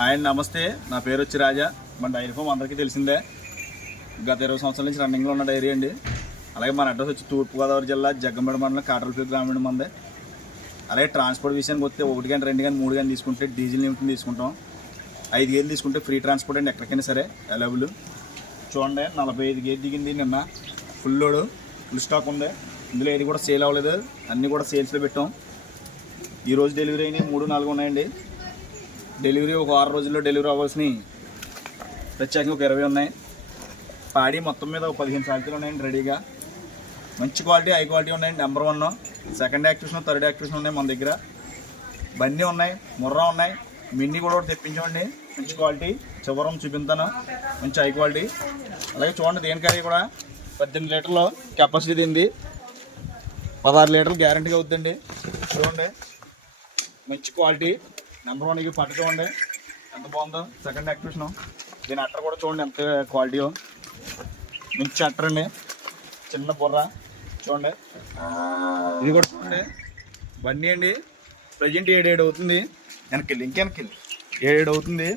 ఆయన నమస్తే నా పేరు వచ్చి రాజా. మన డైరీ ఫామ్ అందరికీ తెలిసిందే. గత ఇరవై సంవత్సరాల నుంచి రన్నింగ్లో ఉన్న డైరీ అండి. అలాగే మన అడ్రస్ వచ్చి తూర్పుగోదావరి జిల్లా జగ్గంబడి మండలం కాటరపల్లి గ్రామీణ మందే అలాగే ట్రాన్స్పోర్ట్ విషయానికి వస్తే ఒకటి కానీ రెండు కానీ మూడు కానీ తీసుకుంటే డీజిల్ లిమిట్ తీసుకుంటాం. ఐదు గేర్లు తీసుకుంటే ఫ్రీ ట్రాన్స్పోర్ట్ అండి ఎక్కడికైనా సరే అవైలబుల్. చూడండి నలభై ఐదు గేర్ దిగింది నిన్న. ఫుల్ లోడ్ ఫుల్ స్టాక్ ఉంది. ఇందులో ఏది కూడా సేల్ అవ్వలేదు. అన్నీ కూడా సేల్స్లో పెట్టాం. ఈ రోజు డెలివరీ అయినాయి మూడు నాలుగు ఉన్నాయండి. డెలివరీ ఒక ఆరు రోజుల్లో డెలివరీ అవ్వాల్సినవి ప్రత్యేకంగా ఒక ఇరవై ఉన్నాయి. పాడి మొత్తం మీద ఒక పదిహేను సార్లు ఉన్నాయండి రెడీగా. మంచి క్వాలిటీ హై క్వాలిటీ ఉన్నాయండి number one. Second activation third activation ఉన్నాయి మన దగ్గర. బన్నీ ఉన్నాయి ముర్రా ఉన్నాయి మిన్నీ కూడా ఒకటి తెప్పించండి. మంచి క్వాలిటీ చివరం చూపించాను. మంచి హై క్వాలిటీ. అలాగే చూడండి దేని కర్రీ కూడా. పద్దెనిమిది లీటర్లు కెపాసిటీ దీనిది. పదహారు లీటర్లు గ్యారంటీగా అవుతుందండి చూడండి. మంచి క్వాలిటీ. నెంబర్ వన్ ఇది పట్టు చూడండి ఎంత బాగుందో. సెకండ్ యాక్టివేషన్ దీని అట్టర్ కూడా చూడండి ఎంత క్వాలిటీయో మంచి అట్టర్ అండి. చిన్న బుర్ర. చూడండి. ఇది కూడా చూడండి. బన్నీ అండి. ప్రజెంట్ ఏడేడు అవుతుంది. వెనకెళ్ళి ఇంకెనకెళ్ళి ఏడేడు అవుతుంది.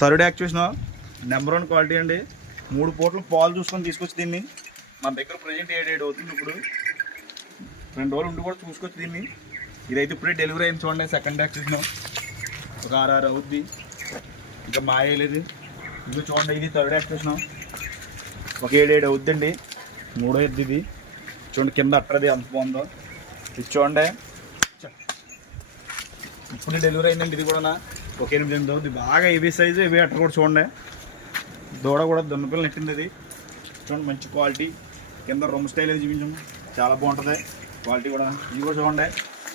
Third activation number one quality అండి. మూడు పూటలు పాలు చూసుకొని తీసుకొచ్చి దీన్ని. మన దగ్గర ప్రజెంట్ ఏడేడు అవుతుంది ఇప్పుడు. రెండు రోజులు ఉండి కూడా చూసుకోవచ్చు దీన్ని. ఇదైతే ఇప్పుడే డెలివరీ అయింది చూడండి సెకండ్ యాక్సిస్ ఒక ఆరు ఆరు అవుద్ది. ఇంకా మాయలేదు ఇంకా చూడండి ఇది థర్డ్ యాక్సిస్ ఒక ఏడేడు అవుద్దండి. మూడో ఎద్దు ఇది. చూడండి కింద అట్టది ఎంత బాగుందో. ఇది చూడండి. ఇప్పుడు డెలివరీ అయిందండి ఇది కూడా ఒక ఎనిమిది ఎనిమిది అవుద్ది. బాగా ఇవి సైజు ఇవి అట్ట కూడా చూడండి. దూడ కూడా దున్నపిల్ల నెట్టింది అది. చూడండి మంచి క్వాలిటీ కింద రొమ్మ స్టైల్ అది చూపించాము. చాలా బాగుంటుంది. క్వాలిటీ కూడా. ఇది కూడా చూడండి.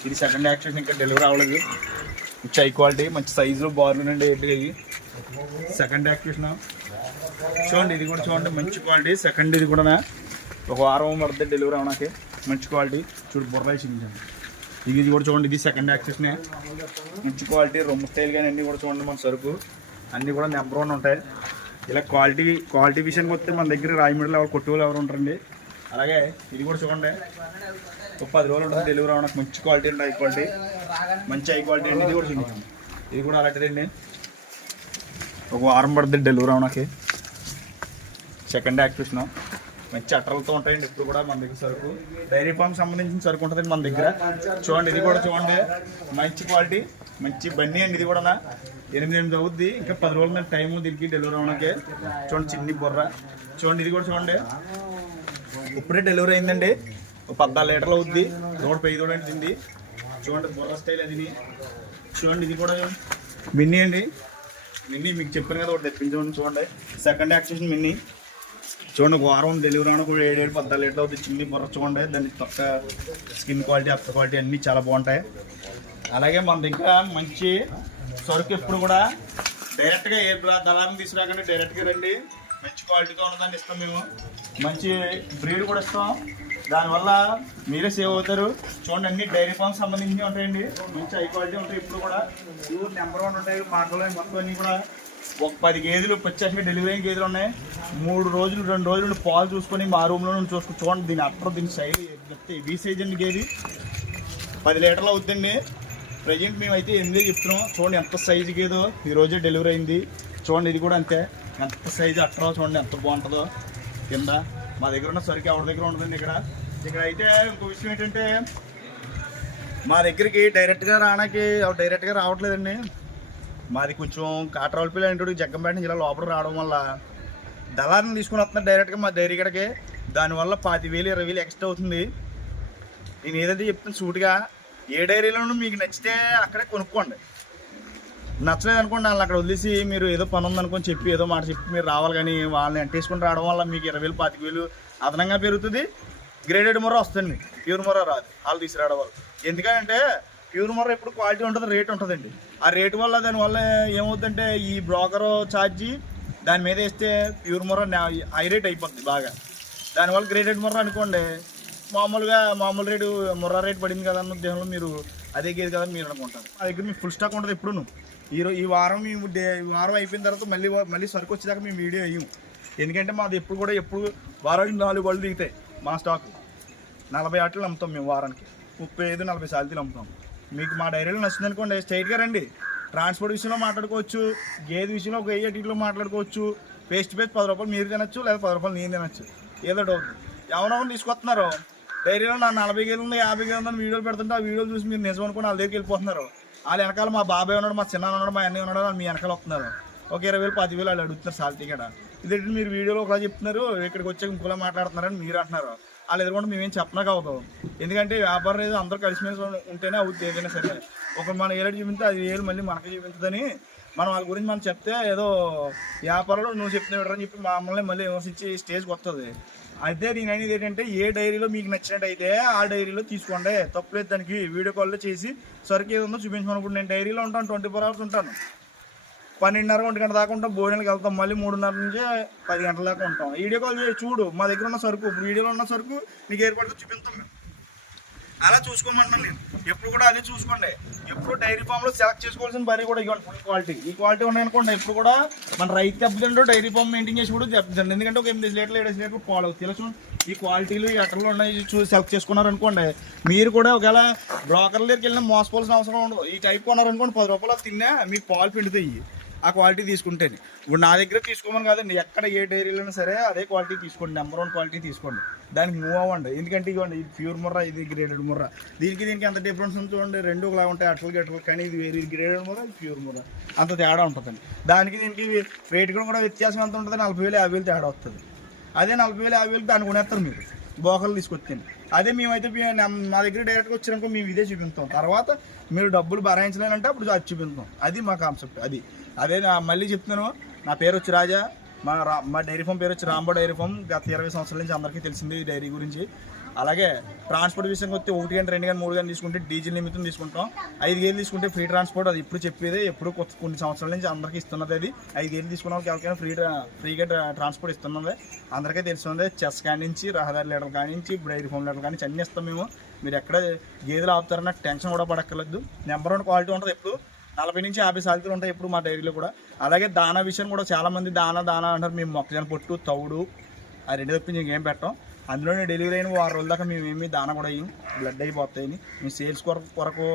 ఇది సెకండ్ యాక్షన్ ఇంకా డెలివరీ అవ్వలేదు. మంచి హై క్వాలిటీ మంచి సైజులు బార్లు నుండి ఏంటి ఇది? సెకండ్ యాక్టివేషన్ చూడండి ఇది కూడా చూడండి మంచి క్వాలిటీ సెకండ్ ఇది కూడా ఒక వారం పడుతుంది డెలివరీ అవడానికి. మంచి క్వాలిటీ చూడు బుర్ర చూపించండి ఇది ఇది కూడా చూడండి ఇది సెకండ్ యాక్సెస్నే మంచి క్వాలిటీ రొమ్మ స్టైల్ కానీ అన్నీ కూడా చూడండి మన సరుకు. అన్నీ కూడా నెంబర్ వన్ ఉంటాయి. ఇలా క్వాలిటీ క్వాలిటీ విషయానికి వస్తే మన దగ్గర రాయమిడిలో ఎవరు కొట్టుకోలు ఎవరు ఉంటారండి? అలాగే ఇది కూడా చూడండి. ఒక పది రోజులు ఉంటుంది డెలివరీ అవడానికి మంచి క్వాలిటీ ఉంది హై క్వాలిటీ మంచి హై క్వాలిటీ అండి. ఇది కూడా చూడండి ఇది కూడా అలాంటిదండి ఒక వారం పడుతుంది డెలివరీ అవడానికి సెకండ్ యాక్టివేషన్ మంచి అట్టలతో ఉంటాయండి. ఇప్పుడు కూడా మన దగ్గర సరుకు. డైరీ ఫామ్ సంబంధించిన సరుకు ఉంటుందండి మన దగ్గర. చూడండి ఇది కూడా చూడండి. మంచి క్వాలిటీ మంచి బన్నీ అండి ఇది కూడా. ఎనిమిది ఎనిమిది అవుద్ది. ఇంకా పది రోజుల టైము టైం దీనికి డెలివరీ అవడానికి చూడండి చిన్ని బుర్ర. చూడండి ఇది కూడా చూడండి. ఇప్పుడే డెలివరీ అయిందండి. పద్నాలుగు లీటర్లు అవుద్ది. నూట పై చూడండి తింది చూడండి బుర్ర స్టైల్ అది చూడండి ఇది కూడా మిన్నీ అండి. మిన్నీ మీకు చెప్పాను కదా ఒకటి తెప్పించండి చూడండి సెకండ్ యాక్సేషన్ మిన్నీ. చూడండి వారం డెలివరీ అని కూడా ఏడేడు పద్నాలుగు లీటర్లు అవుతుంది చిన్ని బుర్ర చూడండి దాని తొక్క స్కిన్ క్వాలిటీ అప్ప క్వాలిటీ అన్నీ చాలా బాగుంటాయి. అలాగే మన దగ్గర మంచి సరుకు ఎప్పుడు కూడా డైరెక్ట్గా ఏ దళారం తీసుకురాకండి డైరెక్ట్గా రండి. మంచి క్వాలిటీతో ఉన్నదాన్ని ఇస్తాం మేము. మంచి బ్రీడ్ కూడా ఇస్తాం. దానివల్ల మీరే సేవ్ అవుతారు. చూడండి అన్ని డైరీ ఫామ్ సంబంధించి ఉంటాయండి. మంచి హై క్వాలిటీ ఉంటాయి ఇప్పుడు కూడా. ప్యూర్ నెంబర్ వన్ ఉంటాయి. మాటలో మొత్తం అన్ని కూడా. ఒక పది గేదెలు వచ్చేసి డెలివరీ అయిన గేదెలు ఉన్నాయి. మూడు రోజులు రెండు రోజులు నుండి పాలు చూసుకొని మా రూమ్లో నుండి చూసుకొని చూడండి దీని అట్టర్ దీని సైజ్ చెప్తే వీ సైజ్ అండి గేది. పది లీటర్లు అవుతుందండి ప్రజెంట్ మేమైతే ఎనిమిది చెప్తున్నాం చూడండి ఎంత సైజు గేదో. ఈ రోజే డెలివరీ అయింది. చూడండి ఇది కూడా అంతే. ఎంత సైజు అట్రా చూడండి ఎంత బాగుంటుందో. కింద. మా దగ్గర ఉన్న సరికి ఎవరి దగ్గర ఉండదండి ఇక్కడ? ఇక్కడ అయితే ఇంకో విషయం ఏంటంటే మా దగ్గరికి డైరెక్ట్గా రావడానికి డైరెక్ట్గా రావట్లేదండి. మాది కొంచెం కాట్రాలపల్లి అంటే జగ్గంపేట జిల్లా లోపల రావడం వల్ల దళాన్ని తీసుకుని వస్తున్నారు డైరెక్ట్గా మా డైరీ ఇక్కడికి దానివల్ల పాతి వేలు ఇరవై వేలు ఎక్స్ట్రా అవుతుంది. నేను ఏదైతే చెప్తాను సూటిగా ఏ డైరీలోనూ మీకు నచ్చితే అక్కడే కొనుక్కోండి. నచ్చలేదు అనుకోండి వాళ్ళని అక్కడ వదిలేసి మీరు ఏదో పని ఉందనుకొని చెప్పి ఏదో మాట చెప్పి మీరు రావాలి కానీ వాళ్ళని అంటేసుకుని రావడం వల్ల మీకు ఇరవై వేలు పాతిక వేలు అదనంగా పెరుగుతుంది. గ్రేడెడ్ మొర వస్తుంది. ప్యూర్ మొర రాదు. వాళ్ళు తీసుకురావడం వల్ల. ఎందుకంటే ప్యూర్ మొర ఎప్పుడు క్వాలిటీ ఉంటుంది రేట్ ఉంటుందండి. ఆ రేటు వల్ల దానివల్ల ఏమవుతుందంటే ఈ బ్రోకర్ ఛార్జీ దాని మీద వేస్తే ప్యూర్ మొర హై రేట్ అయిపోతుంది బాగా. దానివల్ల గ్రేడెడ్ మొర అనుకోండి మామూలుగా మామూలు రేటు మొర్ర రేట్ పడింది కదా అన్న ఉద్దేశంలో మీరు అదే గేది కదా మీరు అనుకుంటారు. ఆ దగ్గర మీకు ఫుల్ స్టాక్ ఉంటుంది ఎప్పుడు ఈరోజు ఈ వారం మేము డే ఈ వారం అయిపోయిన తర్వాత మళ్ళీ మళ్ళీ సరుకు వచ్చేదాకా మేము వీడియో వేయం ఎందుకంటే మాది ఎప్పుడు కూడా ఎప్పుడు వారానికి నాలుగు బళ్ళు దిగుతాయి మా స్టాక్ నలభై ఆటలు అమ్ముతాం మేము వారానికి. ముప్పై ఐదు నలభై సార్లు అమ్ముతాం. మీకు మా డైరీలో నచ్చింది అనుకోండి స్ట్రైట్గా రండి. ట్రాన్స్పోర్ట్ విషయంలో మాట్లాడుకోవచ్చు గేదె విషయంలో ఒక వెయ్యి టీలో మాట్లాడుకోవచ్చు పేస్ట్ పేస్ట్ పది రూపాయలు మీరు తినచ్చు లేదా పది రూపాయలు నేను తినచ్చు. ఏదో డౌట్ ఎవరెవరు తీసుకొస్తున్నారు? డైరీలో నా నలభై గేలు ఉంది యాభై గేలు ఉందని వీడియోలు పెడుతుంటే ఆ వీడియోలు చూసి మీరు నిజం అనుకుని వాళ్ళ దగ్గరికి వెళ్ళిపోతున్నారు. వాళ్ళ వెనకాల మా బాబాయ్ ఉన్నాడు మా చిన్న ఉన్నాడు మా అన్నయ్య ఉన్నాడు మీ వెనకాల వస్తున్నారు. ఒక ఇరవై వేలు పదివేలు వాళ్ళు అడుగుతున్నారు సాల్తీ కూడా ఇది మీరు వీడియోలో ఒకలా చెప్తున్నారు? ఇక్కడికి వచ్చాక ఇంకోలా మాట్లాడుతున్నారని మీరు అంటున్నారు. వాళ్ళు ఎదురుకుండా మేమేం చెప్పనా అవుతాం. ఎందుకంటే వ్యాపారం ఏదో అందరూ కలిసిమెలిసి ఉంటేనే అవుతుంది ఏదైనా సరే. ఒక మన ఏడు చూపిస్తే అది వేలు మళ్ళీ మనకి చూపించదని మనం వాళ్ళ గురించి మనం చెప్తే ఏదో వ్యాపారంలో నువ్వు చెప్తున్నాడు అని చెప్పి మమ్మల్ని మళ్ళీ విమర్శించి స్టేజ్కి వస్తుంది అయితే నేను అనేది ఏంటంటే ఏ డైరీలో మీకు నచ్చినట్టయితే ఆ డైరీలో తీసుకోండి. తప్పులేదు దానికి. వీడియో కాల్లో చేసి సరికి ఏదో ఉందో చూపించమని ఇప్పుడు నేను డైరీలో ఉంటాను ట్వంటీ ఫోర్ అవర్స్ ఉంటాను. పన్నెండున్నర ఒంటి గంట దాకా ఉంటాం భోజనాలకు వెళ్తాం మళ్ళీ మూడున్నర నుంచి పది గంటల దాకా ఉంటాం. వీడియో కాల్ చేసి చూడు మా దగ్గర ఉన్న సరుకు వీడియోలో ఉన్న సరుకు నీకు ఏర్పాటు చూపిస్తాం మేము. అలా చూసుకోమంటున్నాను నేను. ఎప్పుడు కూడా అదే చూసుకోండి. ఎప్పుడు డైరీ ఫామ్లో సెలెక్ట్ చేసుకోవాల్సిన బరీ కూడా ఇవ్వండి. ఫుల్ క్వాలిటీ ఈ క్వాలిటీ ఉన్నాయనుకోండి ఎప్పుడు కూడా మన రైతు దెబ్బతింటూ డైరీ ఫామ్ మెయింటైన్ చేసి కూడా దెబ్బతిండి ఎందుకంటే ఒక ఎనిమిది లీటర్లు ఏడు లీటర్లు పాలు అవుతుంది తెలుసు ఈ క్వాలిటీలు ఈ ఉన్నాయి చూసి సెలెక్ట్ చేసుకున్నారు అనుకోండి మీరు కూడా ఒకవేళ బ్రోకర్ల దగ్గరికి వెళ్ళిన మోసపోవాల్సిన అవసరం ఉండదు. ఈ టైప్ కొన్నారనుకోండి పది రూపాయలు తిన్నా మీకు పాలు పిండుతాయి. ఆ క్వాలిటీ తీసుకుంటేనే. ఇప్పుడు నా దగ్గర తీసుకోమని కాదండి ఎక్కడ ఏ డైరీలోనే సరే అదే క్వాలిటీ తీసుకోండి నెంబర్ వన్ క్వాలిటీ తీసుకోండి. దానికి మూవ్ అవ్వండి. ఎందుకంటే ఇవ్వండి ఇది ప్యూర్ ముర్రా ఇది గ్రేడెడ్ ముర్రా. దీనికి దీనికి ఎంత డిఫరెన్స్ ఉంది చూడండి రెండు ఒకలా ఉంటాయి అట్లకి గట్లకి కానీ ఇది వేరే గ్రేడెడ్ ముర్రా ఇది ప్యూర్ ముర్రా. అంత తేడా ఉంటుందండి. దానికి దీనికి రేట్ కూడా వ్యత్యాసం ఎంత ఉంటుంది? నలభై వేలు యాభై వేలు తేడా వస్తుంది. అదే నలభై వేలు యాభై వేలు దాన్ని కొనేస్తారు మీరు. బోకలు తీసుకొచ్చింది అదే మేమైతే మా దగ్గర డైరెక్ట్గా వచ్చినాక మేము ఇదే చూపిస్తాం. తర్వాత మీరు డబ్బులు భరాయించలేనంటే అప్పుడు అది చూపిస్తాం. అది మా కాన్సెప్ట్ అది అదే నా మళ్ళీ చెప్తున్నాను. నా పేరు వచ్చి రాజా. మా రా మా డైరీ ఫామ్ పేరు వచ్చి రాంబో డైరీ ఫామ్. గత ఇరవై సంవత్సరాల నుంచి అందరికీ తెలిసింది ఈ డైరీ గురించి. అలాగే ట్రాన్స్పోర్ట్ విషయంకి వస్తే ఒకటి కానీ రెండు కానీ మూడు కానీ తీసుకుంటే డీజిల్ నిమిత్తం తీసుకుంటాం. ఐదు వేలు తీసుకుంటే ఫ్రీ ట్రాన్స్పోర్ట్. అది ఇప్పుడు చెప్పేది ఎప్పుడు కొత్త కొన్ని సంవత్సరాల నుంచి అందరికీ ఇస్తున్నది అది. ఐదు వేలు తీసుకున్న వాళ్ళకి ఎవరికైనా ఫ్రీ ఫ్రీగా ట్రాన్స్పోర్ట్ ఇస్తున్నది. అందరికీ తెలుస్తుంది చెస్ కాడి నుంచి రహదారి లీటర్ కాడి నుంచి డైరీ ఫామ్ లీటర్ కానీ అన్నీ ఇస్తాం మేము. మీరు ఎక్కడ గేదెలు ఆపుతారన్న టెన్షన్ కూడా పడక్కర్లేదు. నెంబర్ వన్ క్వాలిటీ ఉంటుంది ఎప్పుడు. నలభై నుంచి యాభై సాధికలు ఉంటాయి ఇప్పుడు మా డైరీలో కూడా. అలాగే దానా విషయం కూడా చాలామంది దానా దానా అంటారు. మేము మొక్కజొన్న పొట్టు తౌడు ఆ రెండు తప్పి ఇంకేం పెట్టాం. అందులోనే డెలివరీ అయిన వారం రోజుల దాకా మేము దాన దానా కూడా అయ్యి బ్లడ్ అయిపోతాయని. మేము సేల్స్ కొరకు కొరకు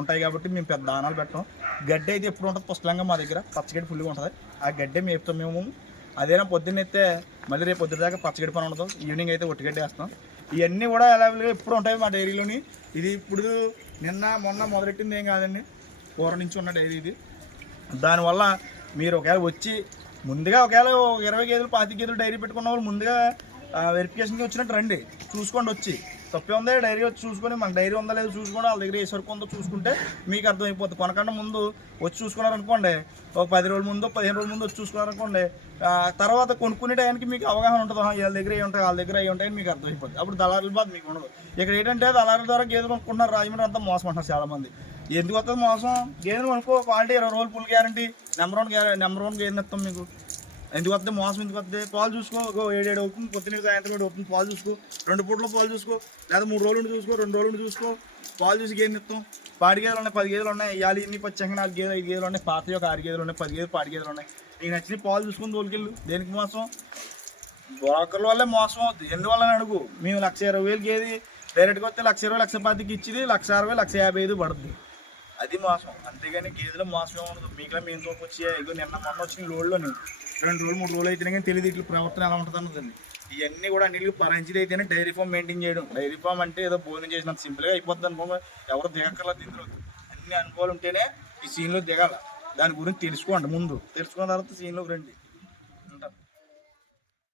ఉంటాయి కాబట్టి మేము పెద్ద దానాలు పెట్టాం. గడ్డి అయితే ఎప్పుడు ఉంటుంది? పుస్తకంగా మా దగ్గర పచ్చగడ్డి ఫుల్గా ఉంటుంది. ఆ గడ్డే మేపుతాం మేము. అదేనా పొద్దున్నైతే మళ్ళీ రేపు పొద్దున దాకా పచ్చగడ్డి పని ఉండదు. ఈవినింగ్ అయితే ఒట్టిగడ్డి వేస్తాం. ఇవన్నీ కూడా అవైలబుల్గా ఎప్పుడు ఉంటాయి మా డైరీలోని. ఇది ఇప్పుడు నిన్న మొన్న మొదలెట్టింది ఏం కాదండి? పూర్వం నుంచి ఉన్న డైరీ ఇది. దానివల్ల మీరు ఒకవేళ వచ్చి ముందుగా ఒకవేళ ఇరవై గేదెలు పాతి గేదెలు డైరీ పెట్టుకున్న వాళ్ళు ముందుగా వెరిఫికేషన్కి వచ్చినట్టు రండి. చూసుకోండి వచ్చి. తప్పే ఉందా డైరీ వచ్చి చూసుకొని? మన డైరీ ఉందా లేదో చూసుకోండి. వాళ్ళ దగ్గర ఏ సరుకు ఉందో చూసుకుంటే మీకు అర్థమైపోతుంది కొనకుండా ముందు వచ్చి చూసుకున్నారనుకోండి ఒక పది రోజుల ముందు పదిహేను రోజుల ముందు వచ్చి చూసుకున్నారనుకోండి తర్వాత కొనుక్కునే టైంకి మీకు అవగాహన ఉంటుంది. వాళ్ళ దగ్గర ఏ ఉంటాయి వాళ్ళ దగ్గర ఏ ఉంటాయని మీకు అర్థమైపోతుంది అప్పుడు దళారుల బాధ మీకు ఉండదు. ఇక్కడ ఏంటంటే దళారుల ద్వారా గేదెలు కొనుక్కుంటున్నారు. రాజమండ్రి అంతా మోసం అంటున్నారు చాలామంది. ఎందుకు వస్తుంది మోసం? గేదెలు అనుకో క్వాలిటీ ఇరవై రోజులు full guarantee number one number one గేదెని ఇస్తాం మీకు. ఎందుకు వస్తుంది మోసం ఎందుకు వస్తుంది పాలు చూసుకో ఒక ఏడేడు ఓపెన్ పొద్దున్న సాయంత్రం ఏడు ఓపెన్ పాలు చూసుకో. రెండు పూటలో పాలు చూసుకో. లేదా మూడు రోజులు చూసుకో రెండు రోజులు చూసుకో. పాలు చూసి గేదెని ఇస్తాం. పాడి గేదెలు ఉన్నాయి పది గేదెలు ఉన్నాయి. ఇవాళ ఇన్ని పచ్చంగా నాలుగు గేదెలు ఐదు గేదెలు ఉన్నాయి. పాత ఒక ఆరు గేదెలు ఉన్నాయి పది గేదెలు పాడి గేదెలు ఉన్నాయి. నీకు నచ్చిన పాలు చూసుకుని తోలుకెళ్ళు. దేనికి మోసం? బ్రోకర్ల వల్లే మోసం అవుతుంది ఎందువల్ల అడుగు? మేము లక్ష ఇరవై వేలు గేది డైరెక్ట్గా వస్తే లక్ష ఇరవై లక్ష పాతికి ఇచ్చింది లక్ష అరవై లక్ష యాభై ఐదు పడుతుంది అది మోసం. అంతేగాని గేదెలో మోసం ఉండదు. మీకులా మేము తోకొచ్చి ఇగో నిన్న మొన్న వచ్చిన లోడ్లోని రెండు రోజులు మూడు రోజులు అయితేనే కానీ తెలియదు ఇట్లా ప్రవర్తన ఎలా ఉంటుంది అన్నదండి. ఇవన్నీ కూడా అన్నిటికీ పరంచిది అయితేనే డైరీ ఫామ్ మెయింటైన్ చేయడం. డైరీ ఫామ్ అంటే ఏదో భోజనం చేసినంత సింపుల్గా అయిపోతుంది అనుకో ఎవరు దిగక్కర్లా ఇందులో అన్ని అనుభవాలు ఉంటేనే ఈ సీన్లో దిగాల. దాని గురించి తెలుసుకోండి ముందు. తెలుసుకున్న తర్వాత సీన్లోకి రండి.